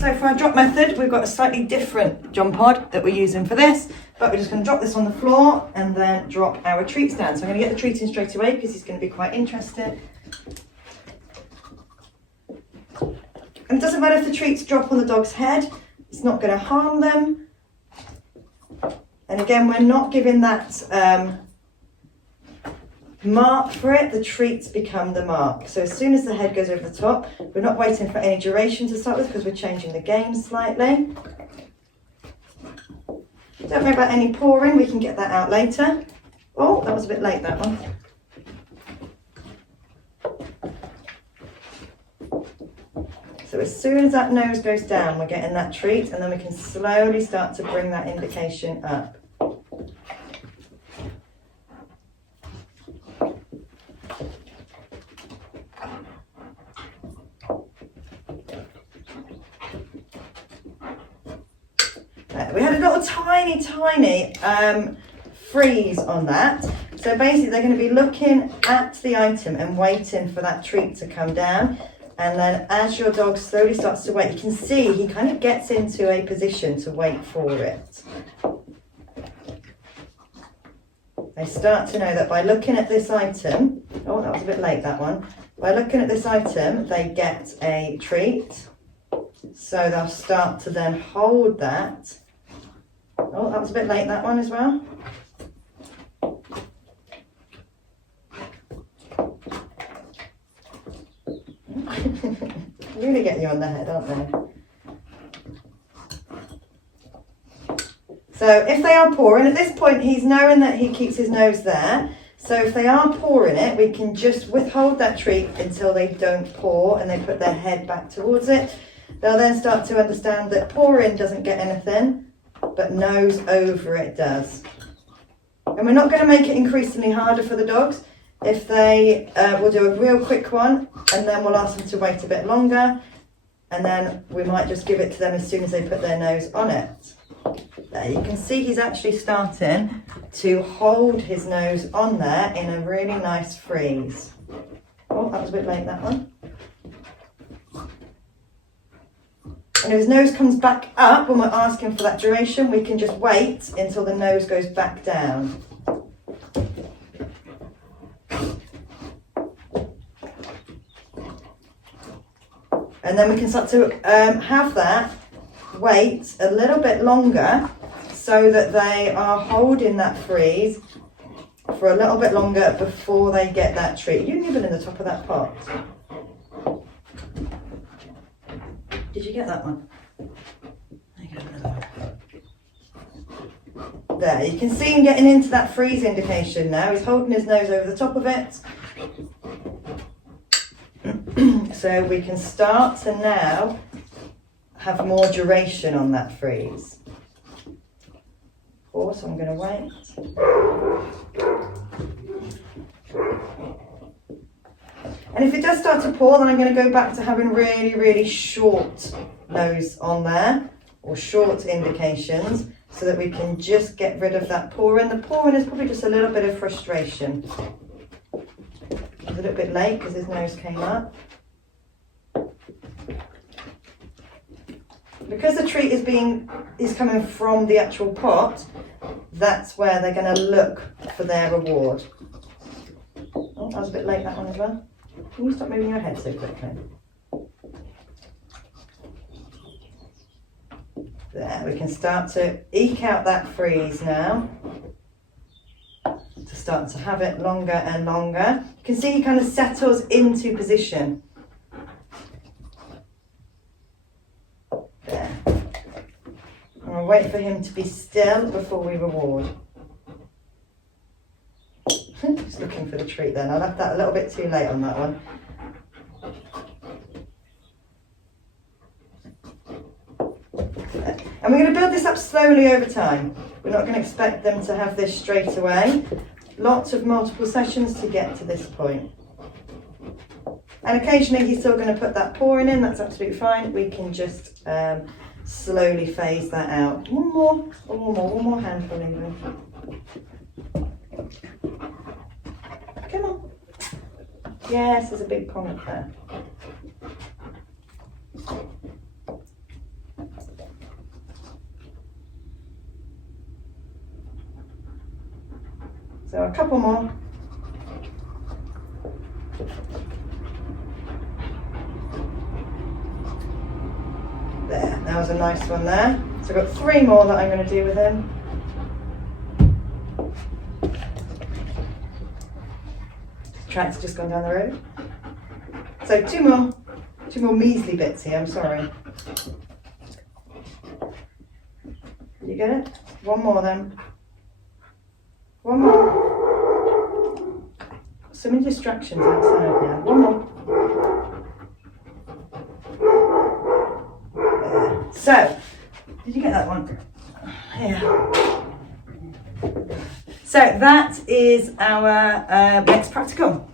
So for our drop method, we've got a slightly different jump pod that we're using for this, but we're just going to drop this on the floor and then drop our treats down. So I'm going to get the treats in straight away because he's going to be quite interested. And it doesn't matter if the treats drop on the dog's head, it's not going to harm them. And again, we're not giving that mark for it, the treats become the mark. So as soon as the head goes over the top, we're not waiting for any duration to start with because we're changing the game slightly. Don't worry about any pouring, we can get that out later. Oh, that was a bit late, that one. So as soon as that nose goes down, we're getting that treat, and then we can slowly start to bring that indication up. We had a little tiny freeze on that. So basically they're going to be looking at the item and waiting for that treat to come down. And then as your dog slowly starts to wait, you can see he kind of gets into a position to wait for it. They start to know that by looking at this item, oh, that was a bit late, that one. By looking at this item, they get a treat. So they'll start to then hold that. Oh, that was a bit late, that one as well. Really getting you on the head, aren't they? So if they are pouring, at this point he's knowing that he keeps his nose there. So if they are pouring it, we can just withhold that treat until they don't pour and they put their head back towards it. They'll then start to understand that pouring doesn't get anything, but nose over it does. And we're not going to make it increasingly harder for the dogs. If they, we'll do a real quick one and then we'll ask them to wait a bit longer, and then we might just give it to them as soon as they put their nose on it. There, you can see he's actually starting to hold his nose on there in a really nice freeze. Oh, that was a bit late, that one. And if his nose comes back up when we're asking for that duration, we can just wait until the nose goes back down. And then we can start to have that wait a little bit longer so that they are holding that freeze for a little bit longer before they get that treat. You nibble in the top of that pot. Did you get that one? There, you can see him getting into that freeze indication now. He's holding his nose over the top of it. So we can start to now have more duration on that freeze. Of course, I'm going to wait. And if it does start to pour, then I'm going to go back to having really, really short nose on there, or short indications, so that we can just get rid of that pouring. The pouring is probably just a little bit of frustration. It's a little bit late because his nose came up. Because the treat is coming from the actual pot, that's where they're going to look for their reward. Oh, that was a bit late, that one as well. Can you stop moving your head so quickly? There, we can start to eke out that freeze now. To start to have it longer and longer. You can see he kind of settles into position. There. And we'll wait for him to be still before we reward. Just looking for the treat then. I left that a little bit too late on that one. And we're going to build this up slowly over time. We're not going to expect them to have this straight away. Lots of multiple sessions to get to this point. And occasionally he's still going to put that pouring in, that's absolutely fine. We can just slowly phase that out. One more handful even. Come on. Yes, there's a big comment there. So a couple more. There, that was a nice one there. So I've got 3 more that I'm going to do with him. Trac's just gone down the road. So 2 more measly bits here, I'm sorry. Did you get it? 1 more then. 1 more. So many distractions outside now. 1 more. There. So, did you get that one? Yeah. So that is our next practical.